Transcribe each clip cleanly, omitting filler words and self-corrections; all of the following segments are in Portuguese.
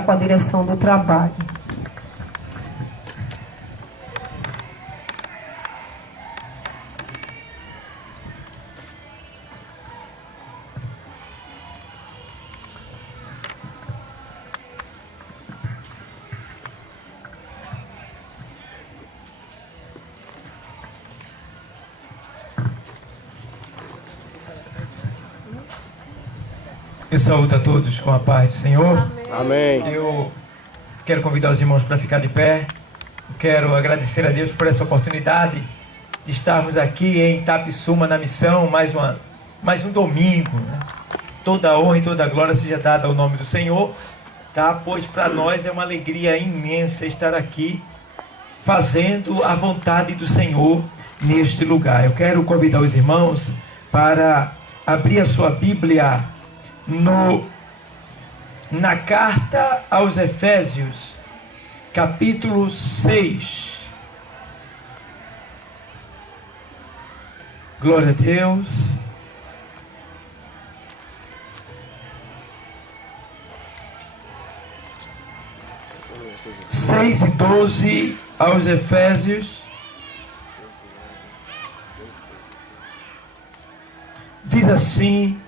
com a direção do trabalho. Eu saúdo a todos com a paz do Senhor. Amém. Eu quero convidar os irmãos para ficar de pé. Eu quero agradecer a Deus por essa oportunidade de estarmos aqui em Itapissuma na missão, mais um domingo, né? Toda a honra e toda a glória seja dada ao nome do Senhor, tá? Pois para nós é uma alegria imensa estar aqui fazendo a vontade do Senhor neste lugar. Eu quero convidar os irmãos para abrir a sua Bíblia na carta aos Efésios, capítulo 6. Glória a Deus. Seis e 12 aos Efésios. Diz assim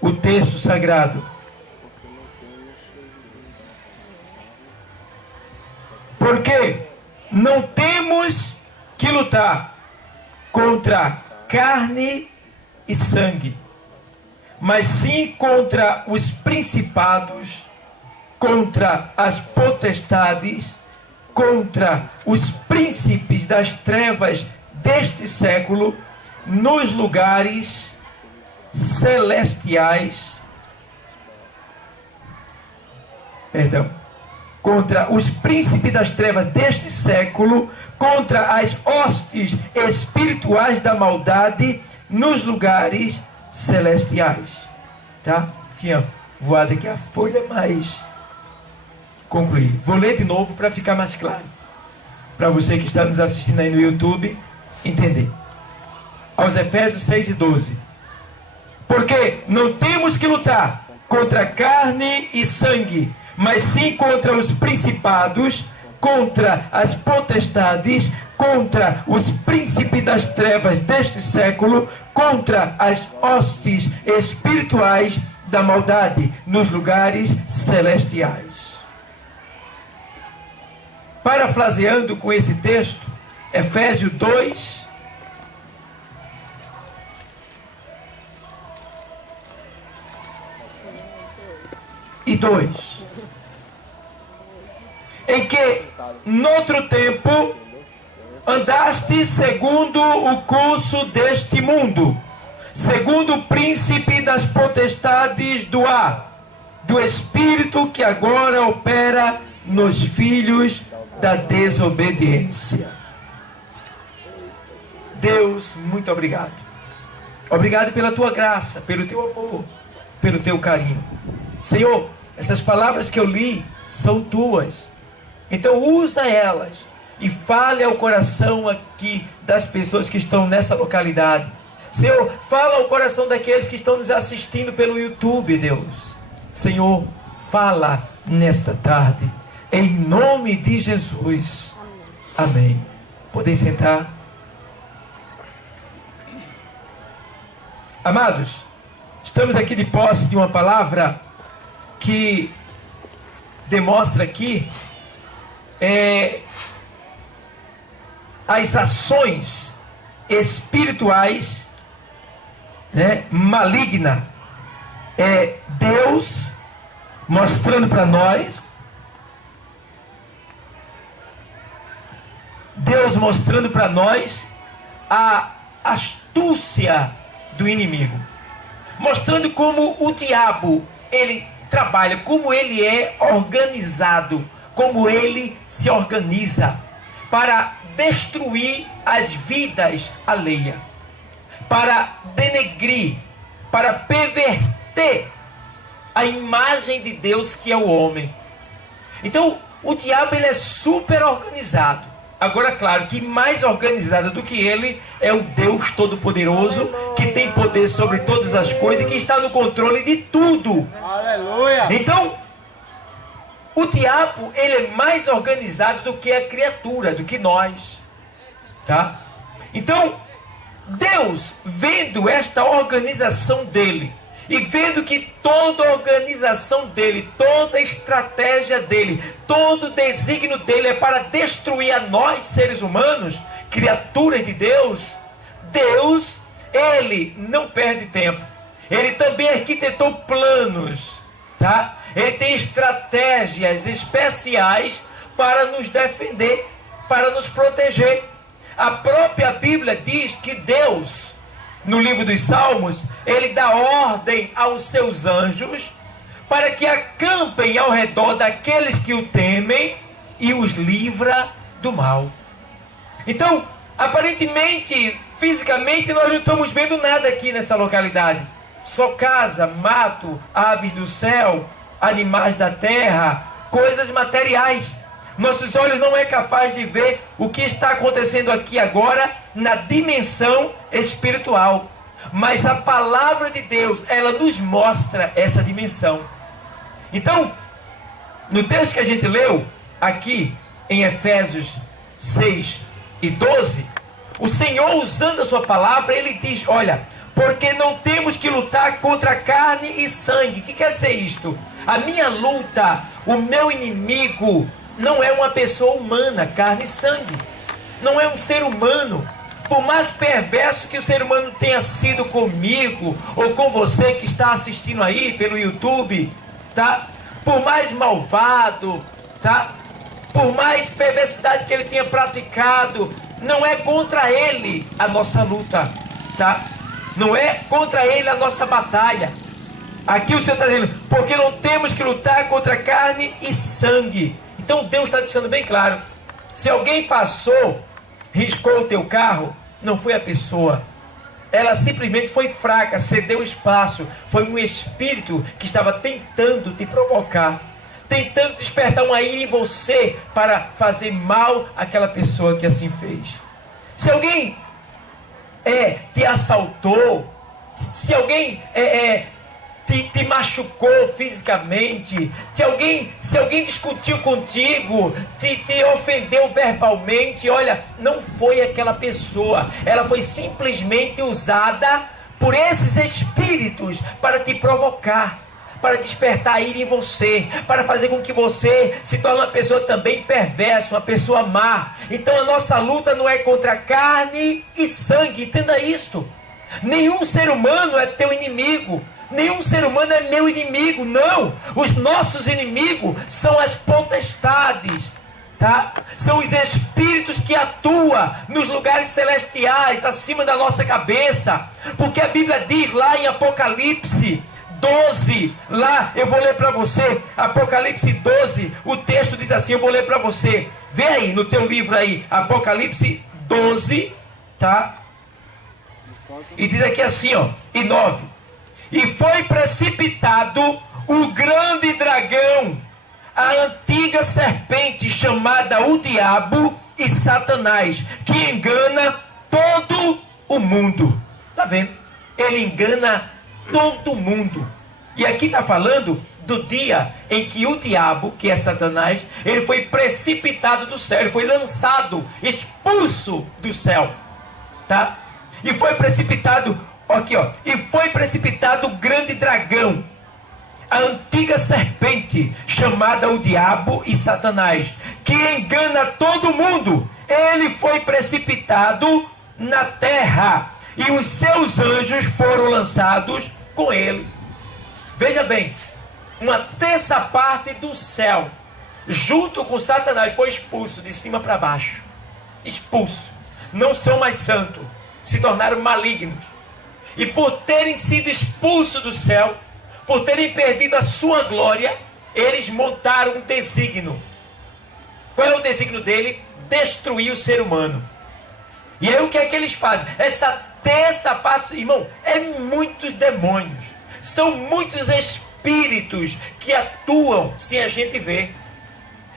o texto sagrado: porque não temos que lutar contra carne e sangue, mas sim contra os principados, contra as potestades, contra os príncipes das trevas deste século, nos lugares celestiais, contra os príncipes das trevas deste século, contra as hostes espirituais da maldade nos lugares celestiais. Tá? Tinha voado aqui a folha, mas concluí. Vou ler de novo para ficar mais claro, para você que está nos assistindo aí no YouTube entender. Aos Efésios 6 e 12. Porque não temos que lutar contra carne e sangue, mas sim contra os principados, contra as potestades, contra os príncipes das trevas deste século, contra as hostes espirituais da maldade nos lugares celestiais. Parafraseando com esse texto, Efésios 2, e 2, em que noutro tempo andaste segundo o curso deste mundo, segundo o príncipe das potestades do ar, do espírito que agora opera nos filhos da desobediência. Deus, muito obrigado. Obrigado pela tua graça, pelo teu amor, pelo teu carinho. Senhor, essas palavras que eu li são tuas. Então usa elas e fale ao coração aqui das pessoas que estão nessa localidade. Senhor, fala ao coração daqueles que estão nos assistindo pelo YouTube, Deus. Senhor, fala nesta tarde, em nome de Jesus. Amém. Podem sentar. Amados, estamos aqui de posse de uma palavra que demonstra aqui as ações espirituais, né, maligna. Deus mostrando para nós, a astúcia do inimigo, mostrando como o diabo ele trabalha, como ele é organizado, como ele se organiza para destruir as vidas alheias, para denegrir, para perverter a imagem de Deus que é o homem. Então, o diabo ele é super organizado. Agora, claro, que mais organizado do que ele é o Deus Todo-Poderoso, que tem poder sobre todas as coisas e que está no controle de tudo. Aleluia. Então, o diabo, ele é mais organizado do que a criatura, do que nós. Tá? Então, Deus, vendo esta organização dele, e vendo que toda a organização dele, toda a estratégia dele, todo o desígnio dele é para destruir a nós, seres humanos, criaturas de Deus, Deus, ele não perde tempo. Ele também arquitetou planos, tá? Ele tem estratégias especiais para nos defender, para nos proteger. A própria Bíblia diz que Deus, no livro dos Salmos, ele dá ordem aos seus anjos para que acampem ao redor daqueles que o temem e os livra do mal. Então, aparentemente, fisicamente, nós não estamos vendo nada aqui nessa localidade. Só casa, mato, aves do céu, animais da terra, coisas materiais. Nossos olhos não é capaz de ver o que está acontecendo aqui agora na dimensão espiritual. Mas a palavra de Deus, ela nos mostra essa dimensão. Então, no texto que a gente leu aqui em Efésios 6 e 12, o Senhor, usando a sua palavra, ele diz, olha, porque não temos que lutar contra carne e sangue. O que quer dizer isto? A minha luta, o meu inimigo, não é uma pessoa humana, carne e sangue. Não é um ser humano. Por mais perverso que o ser humano tenha sido comigo, ou com você que está assistindo aí pelo YouTube, tá? Por mais malvado, tá? Por mais perversidade que ele tenha praticado, não é contra ele a nossa luta, tá? Não é contra ele a nossa batalha. Aqui o Senhor está dizendo, porque não temos que lutar contra carne e sangue. Então Deus está deixando bem claro, se alguém passou, riscou o teu carro, não foi a pessoa. Ela simplesmente foi fraca, cedeu espaço. Foi um espírito que estava tentando te provocar, tentando despertar uma ira em você para fazer mal àquela pessoa que assim fez. Se alguém te assaltou, se alguém te machucou fisicamente, se alguém discutiu contigo, te ofendeu verbalmente, olha, não foi aquela pessoa, ela foi simplesmente usada por esses espíritos para te provocar, para despertar a ira em você, para fazer com que você se torne uma pessoa também perversa, uma pessoa má. Então a nossa luta não é contra carne e sangue, entenda isto. Nenhum ser humano é teu inimigo, nenhum ser humano é meu inimigo, não. Os nossos inimigos são as potestades, tá? São os espíritos que atuam nos lugares celestiais, acima da nossa cabeça, porque a Bíblia diz lá em Apocalipse 12, lá eu vou ler para você, Apocalipse 12, o texto diz assim, eu vou ler para você, vê aí no teu livro aí, Apocalipse 12, tá? E diz aqui assim, ó, e 9, e foi precipitado o grande dragão, a antiga serpente chamada o diabo e Satanás, que engana todo o mundo. Tá vendo? Ele engana todo mundo. E aqui está falando do dia em que o diabo, que é Satanás, ele foi precipitado do céu, ele foi lançado, expulso do céu, tá? E foi precipitado, aqui ó, e foi precipitado o grande dragão, a antiga serpente, chamada o diabo e Satanás, que engana todo mundo. Ele foi precipitado na terra, e os seus anjos foram lançados com ele. Veja bem, uma terça parte do céu, junto com Satanás, foi expulso de cima para baixo. Expulso. Não são mais santos, se tornaram malignos. E por terem sido expulsos do céu, por terem perdido a sua glória, eles montaram um desígnio. Qual é o desígnio dele? Destruir o ser humano. E aí o que é que eles fazem? Essa terça parte, irmão, é muitos demônios. São muitos espíritos que atuam sem a gente ver.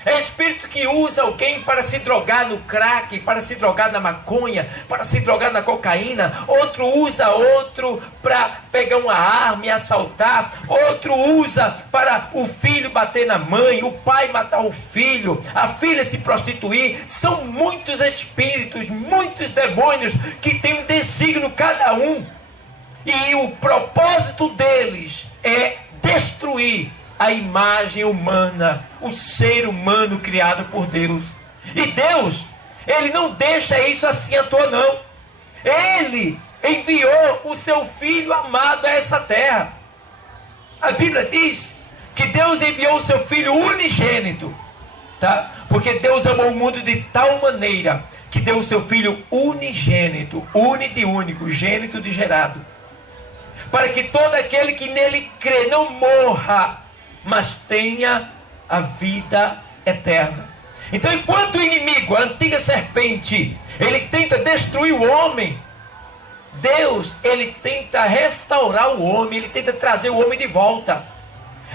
É espírito que usa alguém para se drogar no crack, para se drogar na maconha, para se drogar na cocaína. Outro usa outro para pegar uma arma e assaltar. Outro usa para o filho bater na mãe, o pai matar o filho, a filha se prostituir. São muitos espíritos, muitos demônios que têm um desígnio cada um. E o propósito deles é destruir a imagem humana, o ser humano criado por Deus. E Deus, Ele não deixa isso assim à toa, não. Ele enviou o seu Filho amado a essa terra. A Bíblia diz que Deus enviou o seu Filho unigênito, tá? Porque Deus amou o mundo de tal maneira que deu o seu Filho unigênito, uni de único, gênito de gerado, para que todo aquele que nele crê não morra, mas tenha a vida eterna. Então, enquanto o inimigo, a antiga serpente, ele tenta destruir o homem, Deus, ele tenta restaurar o homem, ele tenta trazer o homem de volta.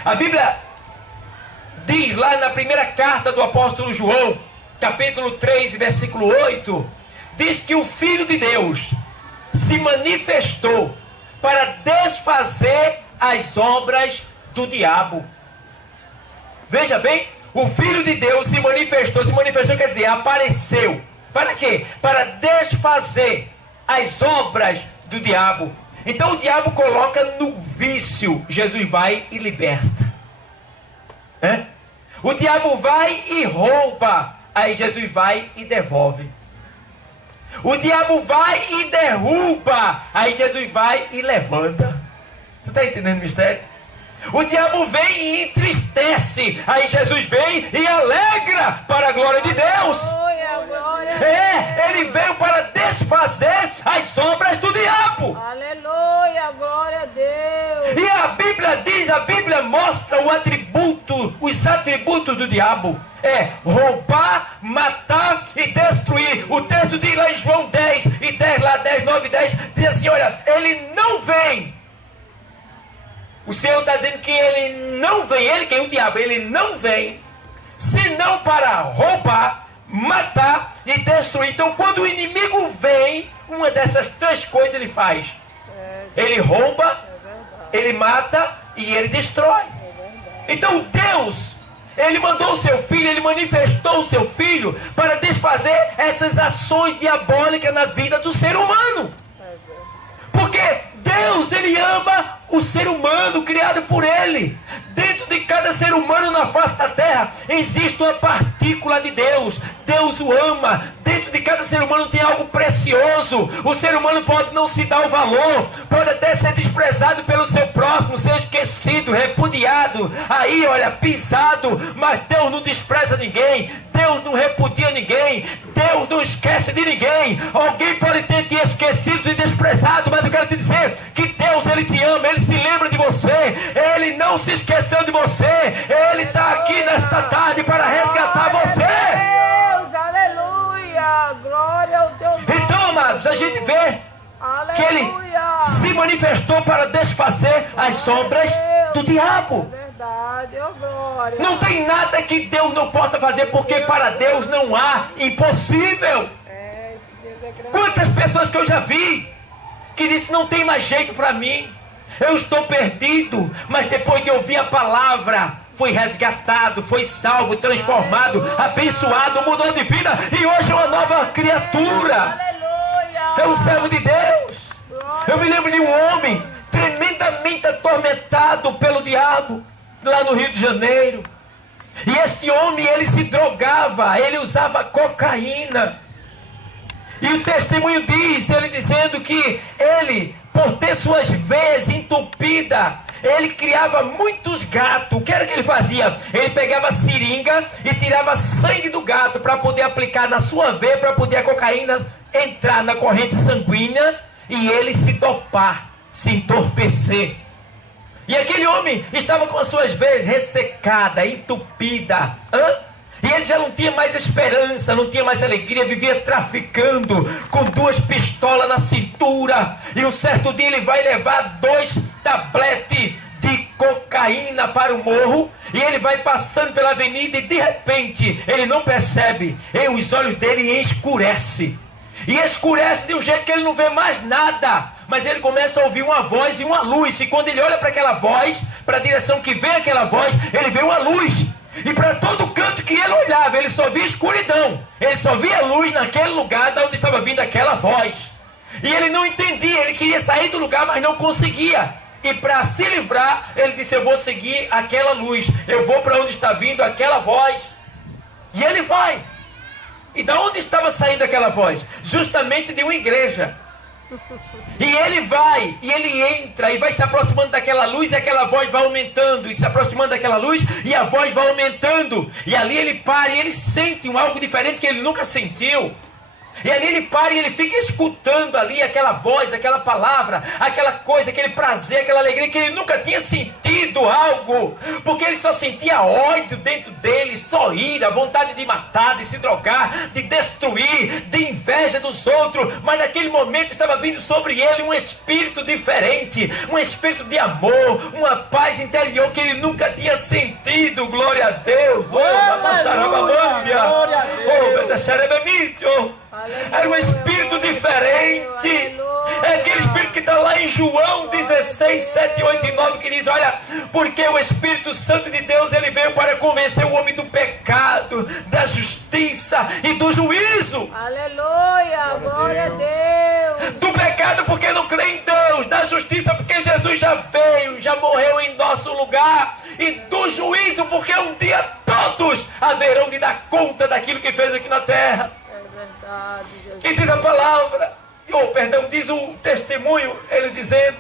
A Bíblia diz lá na primeira carta do apóstolo João, capítulo 3, versículo 8, diz que o Filho de Deus se manifestou para desfazer as obras do diabo. Veja bem, o Filho de Deus se manifestou quer dizer, apareceu. Para quê? Para desfazer as obras do diabo. Então o diabo coloca no vício, Jesus vai e liberta. O diabo vai e rouba, aí Jesus vai e devolve. O diabo vai e derruba, aí Jesus vai e levanta. Tu está entendendo o mistério? O diabo vem e entristece, aí Jesus vem e alegra para a glória de Deus. Ele veio para desfazer as obras do diabo. Aleluia, glória a Deus. E a Bíblia diz, a Bíblia mostra os atributos do diabo. É roubar, matar e destruir. O texto diz lá em João 10 e 10, lá 10, 9 e 10, diz assim, olha, ele não vem. O Senhor está dizendo que ele não vem, ele quem? O diabo, ele não vem, senão para roubar, matar e destruir. Então quando o inimigo vem, uma dessas três coisas ele faz. Ele rouba, ele mata e ele destrói. Então Deus, Ele mandou o seu Filho, Ele manifestou o seu Filho para desfazer essas ações diabólicas na vida do ser humano. Porque Deus, Ele ama o ser humano criado por Ele. Dentro de cada ser humano na face da terra existe uma partícula de Deus. Deus o ama. Dentro de cada ser humano tem algo precioso. O ser humano pode não se dar o valor, pode até ser desprezado pelo seu próximo, ser esquecido, repudiado, aí olha, pisado, mas Deus não despreza ninguém, Deus não repudia ninguém, Deus não esquece de ninguém. Alguém pode ter te esquecido e desprezado, mas eu quero te dizer que Deus, Ele te ama, Ele se lembra de você, Ele não se esqueceu de você, Ele está aqui nesta tarde para resgatar você. Deus, aleluia, glória ao teu nome. Então, amados, a gente vê que Ele se manifestou para desfazer as obras do diabo. Verdade, oh glória. Não tem nada que Deus não possa fazer, porque para Deus não há impossível. Quantas pessoas que eu já vi que disse não tem mais jeito para mim, eu estou perdido, mas depois de ouvir a palavra foi resgatado, foi salvo, transformado, abençoado, mudou de vida e hoje é uma nova criatura. É um servo de Deus. Eu me lembro de um homem tremendamente atormentado pelo diabo lá no Rio de Janeiro. E esse homem, ele se drogava, ele usava cocaína. E o testemunho diz, ele dizendo que ele, por ter suas veias entupidas, ele criava muitos gatos. O que era que ele fazia? Ele pegava seringa e tirava sangue do gato para poder aplicar na sua veia, para poder a cocaína entrar na corrente sanguínea e ele se dopar, se entorpecer. E aquele homem estava com as suas veias ressecadas, entupidas. E ele já não tinha mais esperança, não tinha mais alegria, vivia traficando com 2 pistolas na cintura. E um certo dia ele vai levar 2 tabletes de cocaína para o morro, e ele vai passando pela avenida e de repente ele não percebe, e os olhos dele escurecem. E escurece de um jeito que ele não vê mais nada. Mas ele começa a ouvir uma voz e uma luz. E quando ele olha para aquela voz, para a direção que vem aquela voz, ele vê uma luz. E para todo canto que ele olhava, ele só via escuridão. Ele só via luz naquele lugar de onde estava vindo aquela voz. E ele não entendia, ele queria sair do lugar, mas não conseguia. E para se livrar, ele disse: eu vou seguir aquela luz. Eu vou para onde está vindo aquela voz. E ele vai. E da onde estava saindo aquela voz? Justamente de uma igreja. E ele vai, e ele entra, e vai se aproximando daquela luz, e aquela voz vai aumentando, e se aproximando daquela luz, e a voz vai aumentando. E ali ele para, e ele sente algo diferente que ele nunca sentiu. E ali ele para e ele fica escutando ali aquela voz, aquela palavra, aquela coisa, aquele prazer, aquela alegria que ele nunca tinha sentido algo. Porque ele só sentia ódio dentro dele, só ira, vontade de matar, de se drogar, de destruir, de inveja dos outros. Mas naquele momento estava vindo sobre ele um espírito diferente, um espírito de amor, uma paz interior que ele nunca tinha sentido. Glória a Deus. Era um espírito diferente. É aquele espírito que está lá em João 16, 7, 8 e 9, que diz: olha, porque o Espírito Santo de Deus, ele veio para convencer o homem do pecado, da justiça e do juízo. Aleluia, glória a Deus. Do pecado porque não crê em Deus, da justiça porque Jesus já veio, já morreu em nosso lugar, e do juízo porque um dia todos haverão de dar conta daquilo que fez aqui na terra. Verdade, Jesus. E diz a palavra, diz o testemunho, ele dizendo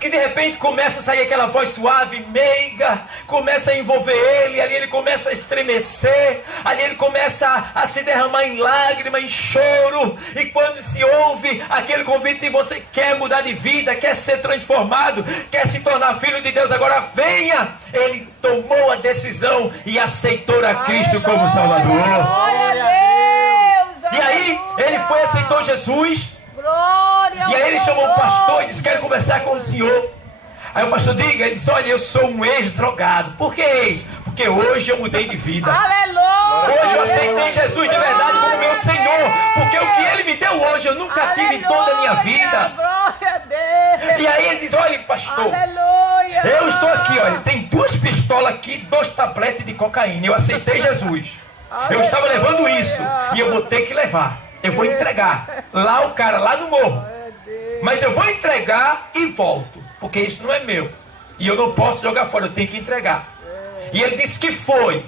que de repente começa a sair aquela voz suave, meiga, começa a envolver ele, ali ele começa a estremecer, ali ele começa a se derramar em lágrima, em choro. E quando se ouve aquele convite de você quer mudar de vida, quer ser transformado, quer se tornar filho de Deus, agora venha, ele tomou a decisão e aceitou a Cristo como Salvador. Glória a Deus. E aí ele foi, aceitou Jesus. Glória. E aí ele chamou o pastor e disse: quero conversar com o senhor. Aí o pastor diga, ele disse: olha, eu sou um ex-drogado. Por que ex? Porque hoje eu mudei de vida. Aleluia. Hoje eu aceitei Jesus de verdade como meu Senhor. Porque o que ele me deu hoje eu nunca tive em toda a minha vida. Glória a Deus. E aí ele diz: olha, pastor, Aleluia. eu estou aqui, olha, tem 2 pistolas aqui, 2 tabletes de cocaína. Eu aceitei Jesus. Eu estava levando isso e eu vou ter que levar. Eu vou entregar lá o cara, lá no morro. Mas eu vou entregar e volto, porque isso não é meu. E eu não posso jogar fora, eu tenho que entregar. E ele disse que foi.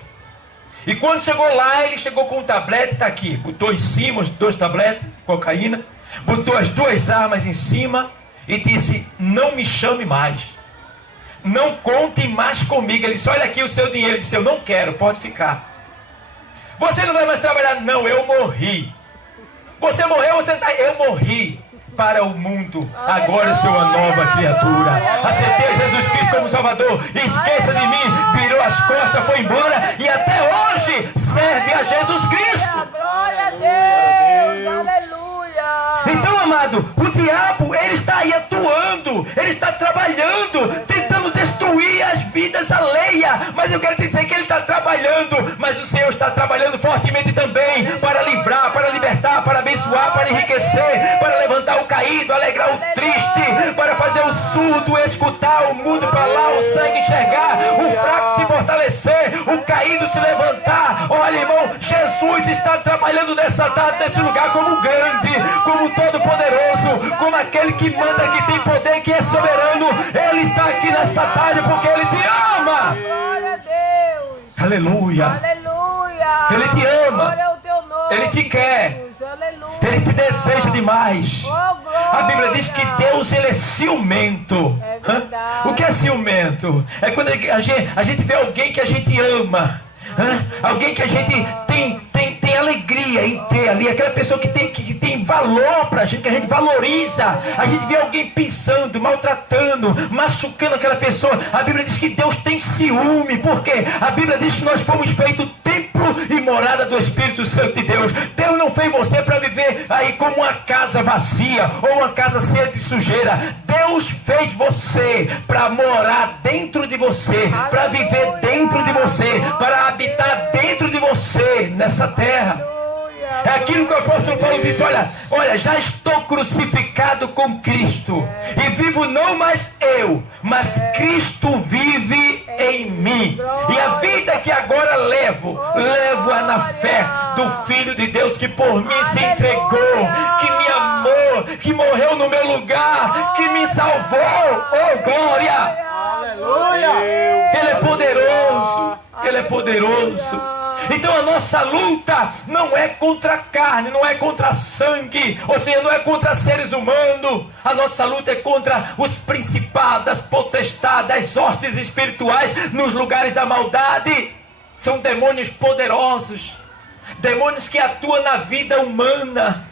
E quando chegou lá, ele chegou com um tablete, está aqui. Botou em cima os 2 tabletes de cocaína, botou as 2 armas em cima e disse: não me chame mais. Não conte mais comigo. Ele disse: olha aqui o seu dinheiro. Ele disse: eu não quero, pode ficar. Você não vai mais trabalhar? Não, eu morri. Você morreu, você está... Eu morri para o mundo. Agora eu sou uma nova criatura. Aceitei Jesus Cristo como Salvador. Esqueça de mim. Virou as costas, foi embora. E até hoje serve a Jesus Cristo. Glória a Deus. Aleluia. Então, amado, o diabo, ele está aí atuando. Ele está trabalhando, tentando destruir as vidas alheias. Mas eu quero te dizer que ele está trabalhando. Mas o Senhor está trabalhando fortemente também para livrar, para libertar, para abençoar, para enriquecer, para levantar o caído, alegrar o triste, para fazer o surdo escutar, o mudo falar, o cego enxergar, o fraco se fortalecer, o caído se levantar. Olha, irmão, Jesus está trabalhando nessa tarde, nesse lugar, como grande, como todo-poderoso, como aquele que manda, que tem poder, que é soberano. Ele está aqui nesta tarde porque ele te ama. Glória a Deus. Aleluia. Aleluia. Ele te ama. Glória ao teu nome. Ele te quer. Aleluia. Ele te deseja demais. Oh, glória. A Bíblia diz que Deus, ele é ciumento. É verdade. O que é ciumento? É quando a gente vê alguém que a gente ama. Alguém que a gente tem alegria em ter ali, aquela pessoa que tem valor pra gente, que a gente valoriza. A gente vê alguém pensando, maltratando, machucando aquela pessoa. A Bíblia diz que Deus tem ciúme, porque a Bíblia diz que nós fomos feitos templo e morada do Espírito Santo de Deus. Deus não fez você para viver aí como uma casa vazia ou uma casa cheia de sujeira. Deus fez você para morar dentro de você, para viver dentro de você, para habitar dentro de você nessa terra. É aquilo que o apóstolo Paulo disse: olha, já estou crucificado com Cristo, e vivo não mais eu, mas Cristo vive em mim. E a vida que agora levo-a na fé do Filho de Deus, que por mim se entregou, que me amou, que morreu no meu lugar, que me salvou. Oh, glória! Aleluia! Ele é poderoso, Ele é poderoso. Então a nossa luta não é contra a carne, não é contra sangue, ou seja, não é contra seres humanos. A nossa luta é contra os principados, as potestades, as hostes espirituais nos lugares da maldade. São demônios poderosos, demônios que atuam na vida humana.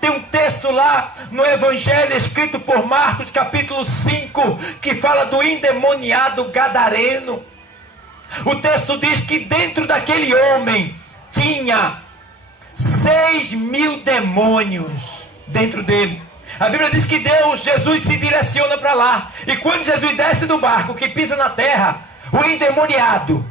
Tem um texto lá no Evangelho escrito por Marcos, capítulo 5, que fala do endemoniado gadareno. O texto diz que dentro daquele homem tinha 6.000 demônios dentro dele. A Bíblia diz que Jesus se direciona para lá. E quando Jesus desce do barco, que pisa na terra, o endemoniado,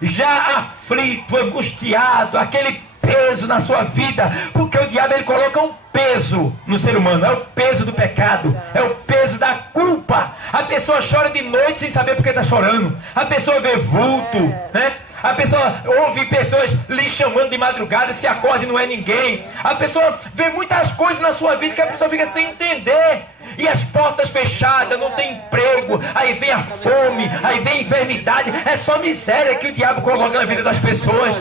já aflito, angustiado, aquele peso na sua vida, porque o diabo ele coloca um peso no ser humano, é o peso do pecado, é o peso da culpa. A pessoa chora de noite sem saber por que está chorando, a pessoa vê vulto, né? A pessoa ouve pessoas lhe chamando de madrugada, se acorda e não é ninguém. A pessoa vê muitas coisas na sua vida que a pessoa fica sem entender. E as portas fechadas, não tem emprego, aí vem a fome, aí vem a enfermidade. É só miséria que o diabo coloca na vida das pessoas.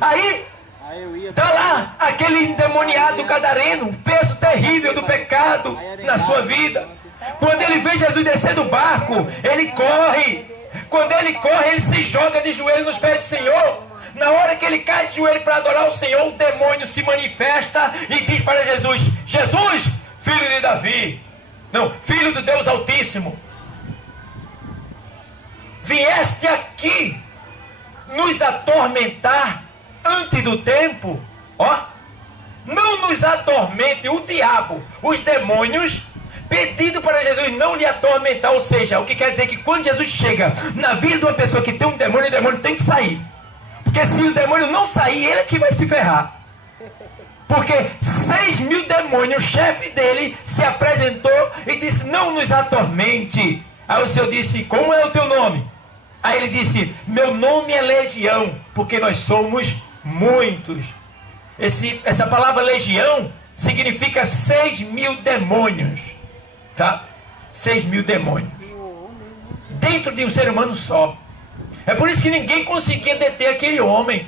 Aí está lá aquele endemoniado gadareno, um peso terrível do pecado na sua vida. Quando ele vê Jesus descer do barco, ele corre. Quando ele corre, ele se joga de joelho nos pés do Senhor. Na hora que ele cai de joelho para adorar o Senhor, o demônio se manifesta e diz para Jesus: Jesus, filho de Davi, não, filho do Deus Altíssimo, vieste aqui nos atormentar antes do tempo? Não nos atormente, o diabo, os demônios, pedindo para Jesus não lhe atormentar. Ou seja, o que quer dizer que quando Jesus chega na vida de uma pessoa que tem um demônio, o demônio tem que sair. Porque se o demônio não sair, ele é que vai se ferrar. Porque 6.000 demônios, o chefe dele se apresentou e disse: não nos atormente. Aí o Senhor disse: como é o teu nome? Aí ele disse: meu nome é Legião, porque nós somos muitos. Essa palavra legião significa 6.000 demônios, tá? 6.000 demônios dentro de um ser humano só. É por isso que ninguém conseguia deter aquele homem.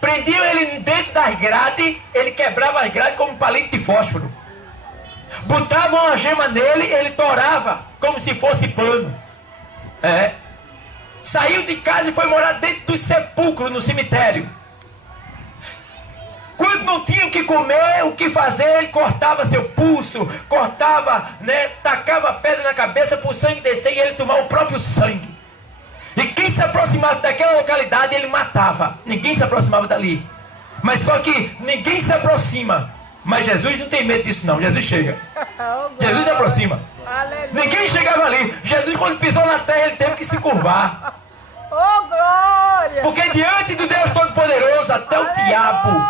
Prendiam ele dentro das grades, ele quebrava as grades como um palito de fósforo. Botavam uma gema nele, ele torava como se fosse pano. Saiu de casa e foi morar dentro do sepulcro, no cemitério. Quando não tinha o que comer, o que fazer, ele cortava seu pulso, tacava pedra na cabeça para o sangue descer e ele tomar o próprio sangue. E quem se aproximasse daquela localidade, ele matava. Ninguém se aproximava dali. Mas só que ninguém se aproxima. Mas Jesus não tem medo disso não, Jesus chega. Jesus se aproxima. Ninguém chegava ali. Jesus, quando pisou na terra, ele teve que se curvar. Oh, glória! Porque diante do Deus Todo-Poderoso, até o diabo,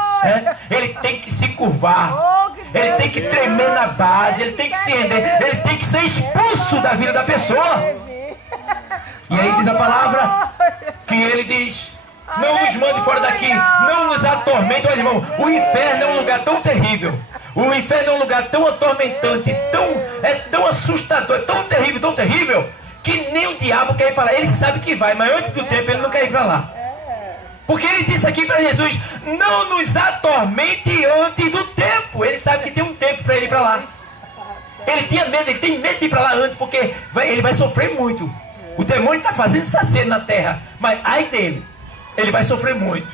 ele tem que se curvar. Ele tem que tremer na base, ele tem que se render, ele tem que ser expulso da vida da pessoa. E aí diz a palavra que ele diz: não nos mande fora daqui, não nos atormente. Olha, irmão, o inferno é um lugar tão terrível. O inferno é um lugar tão atormentante, tão assustador, é tão terrível, que nem o diabo quer ir para lá. Ele sabe que vai, mas antes do tempo ele não quer ir para lá. Porque ele disse aqui para Jesus: não nos atormente antes do tempo. Ele sabe que tem um tempo para ele ir para lá. Ele tinha medo, ele tem medo de ir para lá antes, porque ele vai sofrer muito. O demônio está fazendo sacer na terra, mas ai dele, ele vai sofrer muito.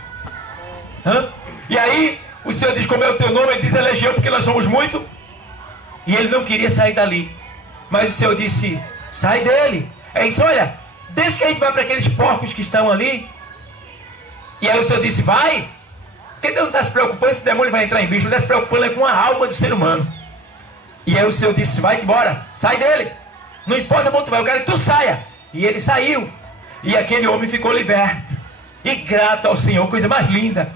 E aí o Senhor diz: como é o teu nome? Ele diz: é legião, porque nós somos muito. E ele não queria sair dali, mas o Senhor disse: sai dele. Ele disse: olha, deixa que a gente vá para aqueles porcos que estão ali. E aí o Senhor disse: vai. Porque Deus não está se preocupando se o demônio vai entrar em bicho, ele está se preocupando com a alma do ser humano. E aí o Senhor disse: vai-te embora, sai dele. Não importa onde tu vai, eu quero que tu saia. E ele saiu. E aquele homem ficou liberto. E grato ao Senhor, coisa mais linda.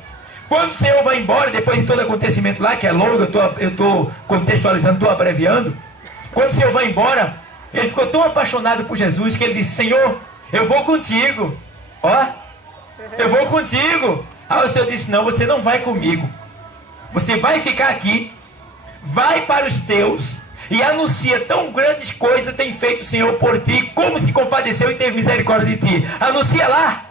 Quando o Senhor vai embora, depois de todo acontecimento lá, que é longo, eu estou contextualizando, estou abreviando. Quando o Senhor vai embora, ele ficou tão apaixonado por Jesus que ele disse: Senhor, eu vou contigo. Ó, eu vou contigo. Aí o Senhor disse: não, você não vai comigo. Você vai ficar aqui, vai para os teus e anuncia tão grandes coisas tem feito o Senhor por ti, como se compadeceu e teve misericórdia de ti. Anuncia lá.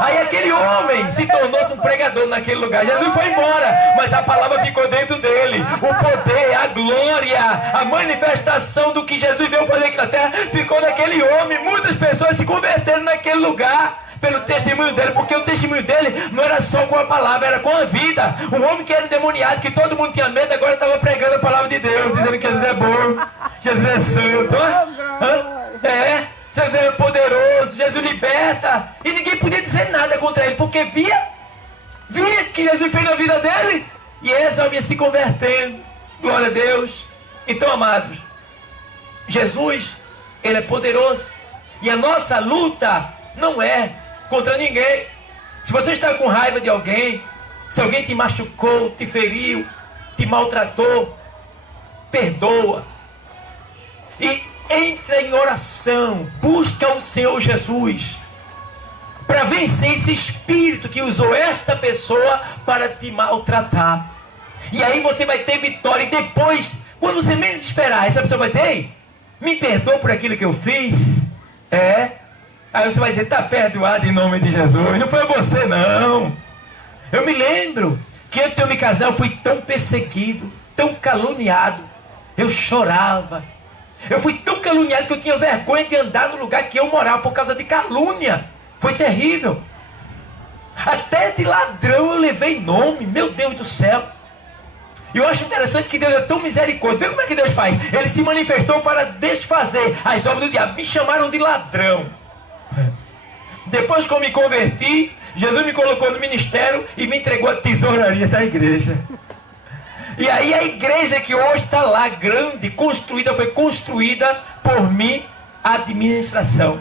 Aí aquele homem se tornou-se um pregador naquele lugar. Jesus foi embora, mas a palavra ficou dentro dele. O poder, a glória, a manifestação do que Jesus veio fazer aqui na terra ficou naquele homem. Muitas pessoas se converteram naquele lugar pelo testemunho dele, porque o testemunho dele não era só com a palavra, era com a vida. Um homem que era endemoniado, que todo mundo tinha medo, agora estava pregando a palavra de Deus, dizendo que Jesus é bom, Jesus é santo. Jesus é poderoso, Jesus liberta. E ninguém podia dizer nada contra ele, porque via que Jesus fez na vida dele. E essa alma ia se convertendo. Glória a Deus. Então, amados, Jesus, ele é poderoso. E a nossa luta não é contra ninguém. Se você está com raiva de alguém, se alguém te machucou, te feriu, te maltratou, perdoa. E entra em oração, busca o Senhor Jesus para vencer esse espírito que usou esta pessoa para te maltratar. E aí você vai ter vitória. E depois, quando você menos esperar, essa pessoa vai dizer: ei, me perdoa por aquilo que eu fiz. Aí você vai dizer: está perdoado em nome de Jesus. Não foi você, não. Eu me lembro que antes de eu me casar eu fui tão perseguido, tão caluniado. Eu chorava. Eu fui tão caluniado que eu tinha vergonha de andar no lugar que eu morava por causa de calúnia. Foi terrível. Até de ladrão eu levei nome. Meu Deus do céu. E eu acho interessante que Deus é tão misericordioso. Vê como é que Deus faz. Ele se manifestou para desfazer as obras do diabo. Me chamaram de ladrão. Depois que eu me converti, Jesus me colocou no ministério e me entregou a tesouraria da igreja. E aí a igreja que hoje está lá, grande, construída, foi construída por mim, a administração.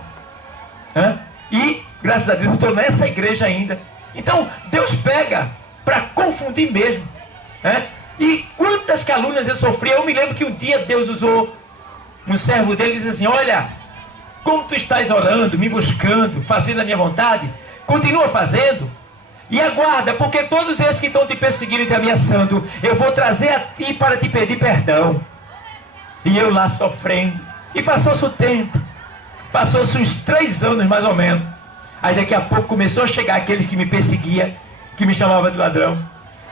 E, graças a Deus, eu estou nessa igreja ainda. Então, Deus pega para confundir mesmo. E quantas calúnias eu sofri. Eu me lembro que um dia Deus usou um servo dele e disse assim: olha, como tu estás orando, me buscando, fazendo a minha vontade, continua fazendo. E aguarda, porque todos esses que estão te perseguindo e te ameaçando, eu vou trazer a ti para te pedir perdão. E eu lá sofrendo. E passou-se o tempo. Passou-se uns 3 anos mais ou menos. Aí daqui a pouco começou a chegar aqueles que me perseguiam, que me chamavam de ladrão,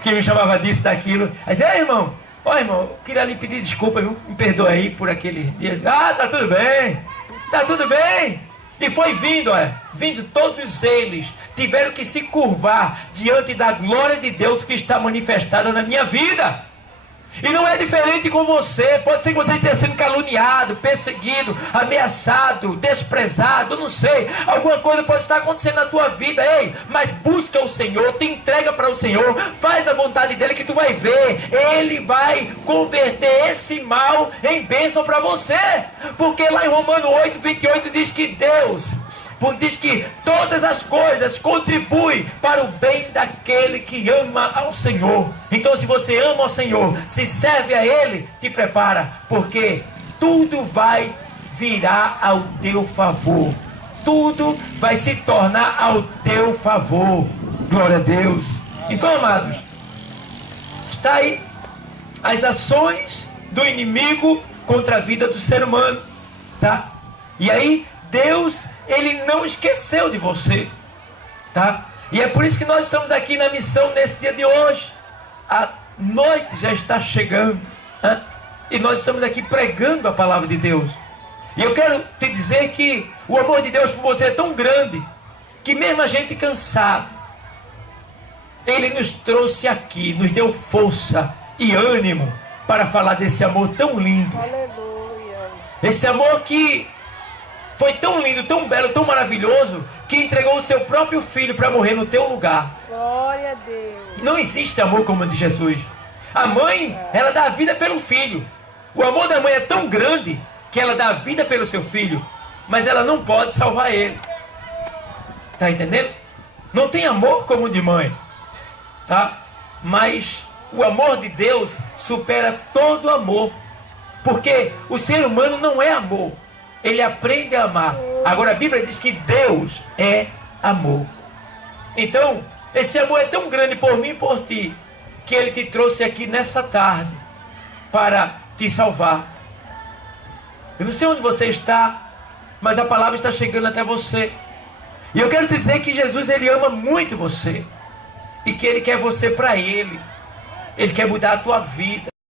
que me chamavam disso, daquilo. Aí dizia: irmão, eu queria lhe pedir desculpa, viu? Me perdoa aí por aquele dia. Tá tudo bem. Tá tudo bem. E foi vindo todos eles, tiveram que se curvar diante da glória de Deus que está manifestada na minha vida. E não é diferente com você. Pode ser que você esteja sendo caluniado, perseguido, ameaçado, desprezado, não sei. Alguma coisa pode estar acontecendo na tua vida. Ei, mas busca o Senhor, te entrega para o Senhor, faz a vontade dele que tu vai ver. Ele vai converter esse mal em bênção para você. Porque lá em Romanos 8:28 diz que Deus... diz que todas as coisas contribuem para o bem daquele que ama ao Senhor. Então, se você ama ao Senhor, se serve a Ele, te prepara, porque tudo vai virar ao teu favor. Tudo vai se tornar ao teu favor. Glória a Deus. Então, amados, está aí as ações do inimigo contra a vida do ser humano, tá? E aí, Deus... Ele não esqueceu de você, tá? E é por isso que nós estamos aqui na missão nesse dia de hoje. A noite já está chegando, né? E nós estamos aqui pregando a palavra de Deus. E eu quero te dizer que o amor de Deus por você é tão grande que mesmo a gente cansado, Ele nos trouxe aqui, nos deu força e ânimo para falar desse amor tão lindo. Aleluia. Esse amor que foi tão lindo, tão belo, tão maravilhoso, que entregou o seu próprio filho para morrer no teu lugar. Glória a Deus. Não existe amor como o de Jesus. A mãe, ela dá a vida pelo filho. O amor da mãe é tão grande que ela dá a vida pelo seu filho, mas ela não pode salvar ele. Tá entendendo? Não tem amor como o de mãe, tá? Mas o amor de Deus supera todo amor, porque o ser humano não é amor, ele aprende a amar. Agora a Bíblia diz que Deus é amor. Então, esse amor é tão grande por mim e por ti, que Ele te trouxe aqui nessa tarde para te salvar. Eu não sei onde você está, mas a palavra está chegando até você. E eu quero te dizer que Jesus, Ele ama muito você, e que Ele quer você para Ele. Ele quer mudar a tua vida.